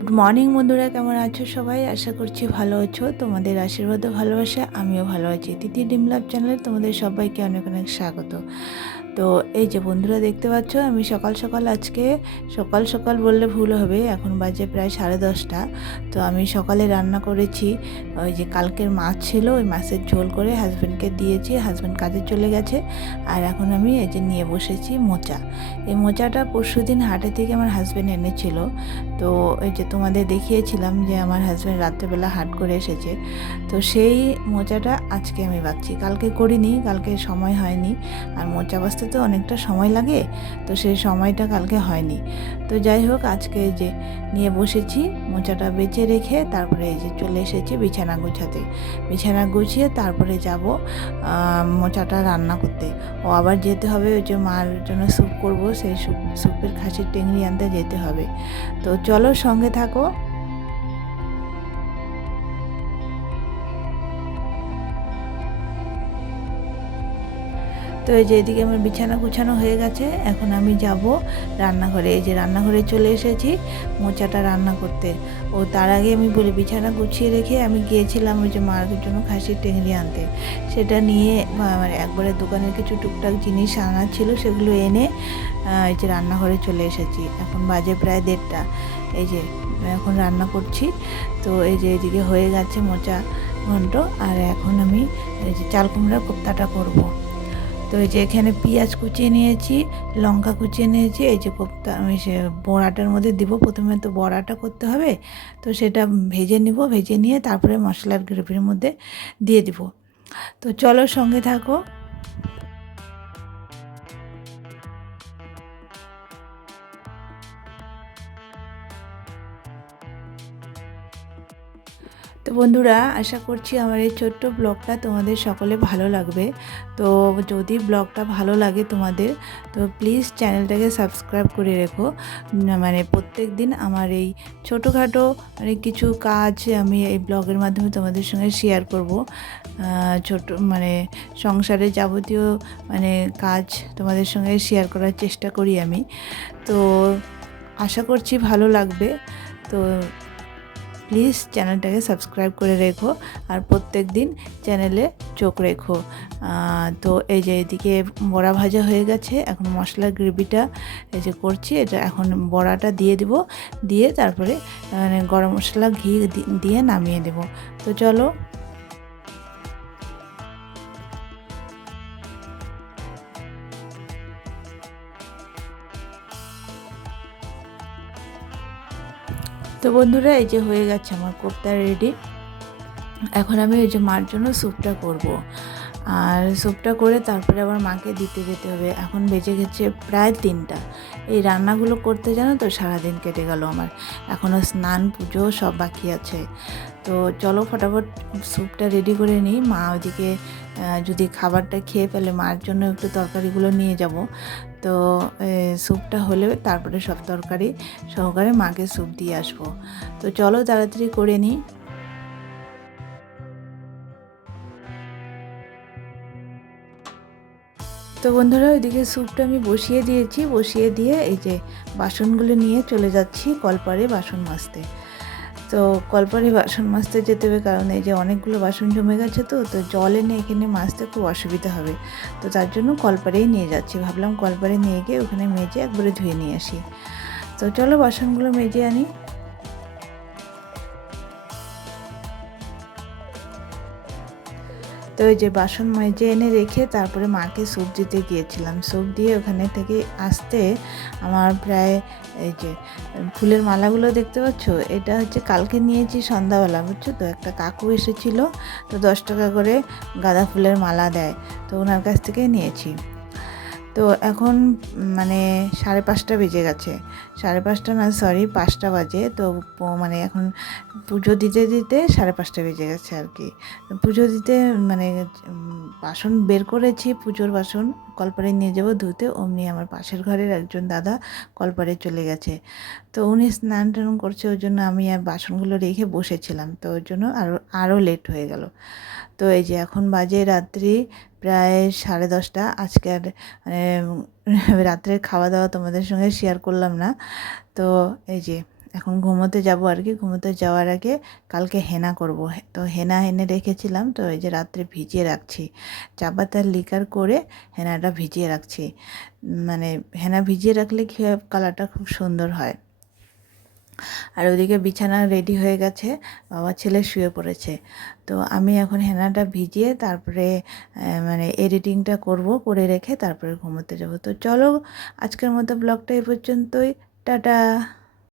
Good morning বন্ধুরা, কেমন আছো সবাই? আশা করছি ভালো আছো। তোমাদের আশীর্বাদ ও ভালোবাসা আমিও ভালো আছি। তিথি ডিম লাভ চ্যানেলে তোমাদের সবাইকে অনেক অনেক স্বাগত। তো এই যে বন্ধুরা, দেখতে পাচ্ছ আমি সকাল সকাল আজকে সকাল সকাল বললে ভুল হবে, এখন বাজে প্রায় 10:30। তো আমি সকালে রান্না করেছি ওই যে কালকের মাছ ছিল, ওই মাছের ঝোল করে হাজব্যান্ডকে দিয়েছি। হাজব্যান্ড কাজে চলে গেছে। আর এখন আমি এই যে নিয়ে বসেছি মোচা। এই মোচাটা পরশুদিন হাটে থেকে আমার হাজব্যান্ড এনেছিল। তো এই যে তোমাদের দেখিয়েছিলাম যে আমার হাজব্যান্ড রাত্রেবেলা হাট করে এসেছে। তো সেই মোচাটা আজকে আমি বাচ্ছি, কালকে করিনি, কালকে সময় হয়নি। আর মোচা বাছতে তো অনেকটা সময় লাগে, তো সেই সময়টা কালকে হয়নি। তো যাই হোক, আজকে এই যে নিয়ে বসেছি, মোচাটা বেছে রেখে তারপরে এই যে চলে এসেছি বিছানা গুছাতে। বিছানা গুছিয়ে তারপরে যাব মোচাটা রান্না করতে। ও আবার যেতে হবে, ওই যে মার জন্য স্যুপ করব, সেই স্যুপের খাসির টেংরি আনতে যেতে হবে। তো চলো সঙ্গে থাকো। তো এই যে এদিকে আমার বিছানা গুছানো হয়ে গেছে, এখন আমি যাব রান্নাঘরে। এই যে রান্নাঘরে চলে এসেছি মোচাটা রান্না করতে। ও তার আগে আমি বলি, বিছানা গুছিয়ে রেখে আমি গিয়েছিলাম ওই যে মার জন্য খাসির টেংরি আনতে। সেটা নিয়ে মানে একবারে দোকানের কিছু টুকটাক জিনিস আনার ছিল, সেগুলো এনে এই যে রান্নাঘরে চলে এসেছি। এখন বাজে প্রায় 1:30। এই যে এখন রান্না করছি। তো এই যে এদিকে হয়ে গেছে মোচা ঘন্ট। আর এখন আমি এই যে চাল কুমড়া কোপ্তাটা করব। তো এই যে এখানে পেঁয়াজ কুচিয়ে নিয়েছি, লঙ্কা কুচিয়ে নিয়েছি। এই যে কোপ্তা আমি সে বড়াটার মধ্যে দিব, প্রথমে তো বড়াটা করতে হবে। তো সেটা ভেজে নিব, ভেজে নিয়ে তারপরে মশলার গ্রেভির মধ্যে দিয়ে দিব। তো চলো সঙ্গে থাকো। তো বন্ধুরা, আশা করছি আমার এই ছোট্ট ব্লগটা তোমাদের সকলে ভালো লাগবে। তো যদি ব্লগটা ভালো লাগে তোমাদের, তো প্লিজ চ্যানেলটাকে সাবস্ক্রাইব করে রেখো। মানে প্রত্যেক দিন আমার এই ছোটোখাটো মানে কিছু কাজ আমি এই ব্লগের মাধ্যমে তোমাদের সঙ্গে শেয়ার করব। ছোট মানে সংসারে যাবতীয় মানে কাজ তোমাদের সঙ্গে শেয়ার করার চেষ্টা করি আমি। তো আশা করছি ভালো লাগবে। তো প্লিজ চ্যানেলটাকে সাবস্ক্রাইব করে রেখো, আর প্রত্যেক দিন চ্যানেলে চোখ রেখো। তো এই যে এদিকে বড়া ভাজা হয়ে গেছে, এখন মশলার গ্রেভিটা এই যে করছি, এটা এখন বড়াটা দিয়ে দেব, দিয়ে তারপরে মানে গরম মশলা ঘি দিয়ে নামিয়ে দেব। তো চলো। তো বন্ধুরা, এই যে হয়ে গেছে আমার কোপ্তা রেডি। এখন আমি এই যে মার জন্য স্যুপটা করব। আর স্যুপটা করে তারপরে আবার মাকে দিতে যেতে হবে। এখন বেজে গেছে প্রায় 3টা। এই রান্নাগুলো করতে জানো তো সারাদিন কেটে গেল আমার। এখনও স্নান পুজো সব বাকি আছে। তো চলো ফটাফট স্যুপটা রেডি করে নিই। মা ওইদিকে যদি খাবারটা খেয়ে ফেলে, মার জন্য একটু তরকারিগুলো নিয়ে যাব। তো স্যুপটা হলে তারপরে সব তরকারি সহকারে মাকে স্যুপ দিয়ে আসবো। তো চলো তাড়াতাড়ি করে নিই। তো বন্ধুরা, ওইদিকে স্যুপটা আমি বসিয়ে দিয়েছি, বসিয়ে দিয়ে এই যে বাসনগুলো নিয়ে চলে যাচ্ছি কলপাড়ে বাসন মাজতে। তো কলপাড়ে বাসন মাজতে যেতে হবে, কারণ এই যে অনেকগুলো বাসন জমে গেছে। তো তো জল এনে এখানে মাজতে খুব অসুবিধা হবে। তো তার জন্য কলপাড়েই নিয়ে যাচ্ছি, ভাবলাম কলপাড়ে নিয়ে গিয়ে ওখানে মেজে একবারে ধুয়ে নিয়ে আসি। তো চলো বাসনগুলো মেজে আনি। তো ওই যে বাসন মেজে এনে রেখে তারপরে মাকে স্যুপ দিতে গিয়েছিলাম। স্যুপ দিয়ে ওখানে থেকে আসতে আমার প্রায় এই যে ফুলের মালাগুলো দেখতে পাচ্ছ, এটা হচ্ছে কালকে নিয়েছি সন্ধ্যাবেলা, বুঝছো তো। একটা কাকু এসেছিলো, তো 10 টাকা করে গাঁদা ফুলের মালা দেয়, তো ওনার কাছ থেকে নিয়েছি। তো এখন মানে 5:30 বেজে গেছে। 5:30 না, সরি, 5টা বাজে। তো মানে এখন পুজো দিতে দিতে 5:30 বেজে গেছে আর কি। পুজো দিতে মানে বাসন বের করেছি, পুজোর বাসন কলপাড়ে নিয়ে যাবো ধুতে, অমনি আমার পাশের ঘরের একজন দাদা কলপাড়ে চলে গেছে। তো উনি স্নান টান করছে, ওই জন্য আমি আর বাসনগুলো রেখে বসেছিলাম, তো ওই জন্য আরও লেট হয়ে গেল। তো এই যে এখন বাজে রাত্রি প্রায় 10:30। আজকে আর মানে রাত্রের খাওয়া দাওয়া তোমাদের সঙ্গে শেয়ার করলাম না। তো এই যে এখন ঘুমোতে যাব আর কি। ঘুমোতে যাওয়ার আগে কালকে হেনা করব, তো হেনা এনে রেখেছিলাম, তো এই যে রাত্রে ভিজিয়ে রাখছি, চা পাতার লিকার করে হেনাটা ভিজিয়ে রাখছি। মানে হেনা ভিজিয়ে রাখলে কী হয়, কালারটা খুব সুন্দর হয়। আর ওদিকে বিছানা রেডি হয়ে গেছে, বাবা ছেলে শুয়ে পড়েছে। তো আমি এখন হেনাটা ভিজিয়ে তারপরে মানে এডিটিংটা করব, করে রেখে তারপরে ঘুমোতে যাব। তো চলো আজকের মতো ব্লগটা এই পর্যন্তই, টাটা।